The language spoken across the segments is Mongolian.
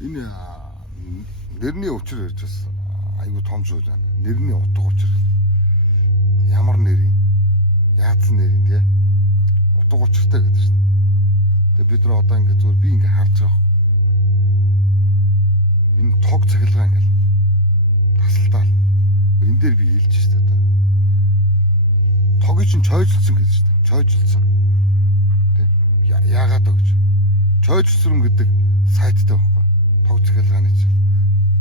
Энэ нэрний учир ярьж бас айгүй том зүйл байна. Нэрний утга учир. Ямар нэрийн? Яатсан нэрийн тий? Утга учиртай гэдэг шүү дээ. Тэгээ бид нар одоо ингэ зүгээр би ингэ харж байгаа. Энэ тог цахилгаан ингээл тасалдаал. Энэ дээр би хэлж шүү дээ. Тогийг чинь чойжлцсон гэж шүү дээ. Чойжлцсон. Тий? Яагаад вэ гэж. Чойжлцром гэдэг сайттай байхгүй. Тог цахилгааны чинь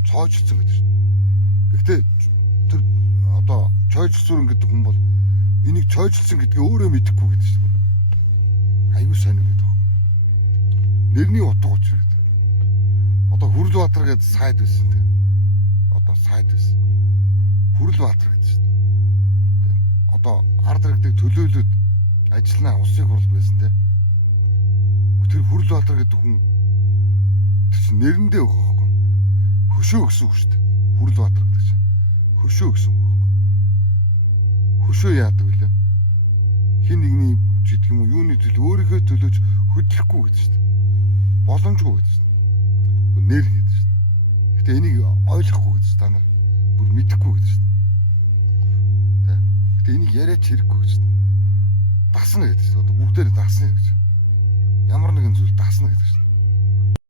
чойжлцсон гэдэг шүү дээ. Гэхдээ тэр одоо чойжлцром гэдэг хүн бол энийг чойжлцсон гэдгээ өөрөө мэдэхгүй гэдэг шүү дээ. Аюу сонир гэдэг. Нэрний утга учир гэдэг. Одоо Хүрлбаатар гэдэг сайд байсан тийм. Одоо сайд байсан. Хүрлбаатар гэдэг шүү дээ. Одоо ард иргэдэг төлөөлөд ажиллана улсын хурлд байсан тийм. Тэр Хүрлбаатар гэдэг хүн тэр чинь нэрэндээ өгөх байхгүй. Хөшөө гэсэн үг шүү дээ. Хүрлбаатар гэдэг чинь хөшөө гэсэн үг байхгүй. Хөшөө яадаг вэ? Хин нэгний гэдэг юм уу юуны төлөө өөрийнхөө төлөөж хөдлөхгүй гэдэг шүү дээ. Боломжгүй гэдэг шүү дээ. Нэр гэдэг шүү дээ. Гэтэ энийг ойлгохгүй гэдэг шүү дээ. Та нар бүр мэдэхгүй гэдэг шүү дээ. Гэтэ энийг яриач хэрэггүй гэж шүү дээ. Дасна гэдэг шүү дээ. Бүгдээр дасна гэж. Ямар нэгэн зүйл дасна гэдэг шүү дээ.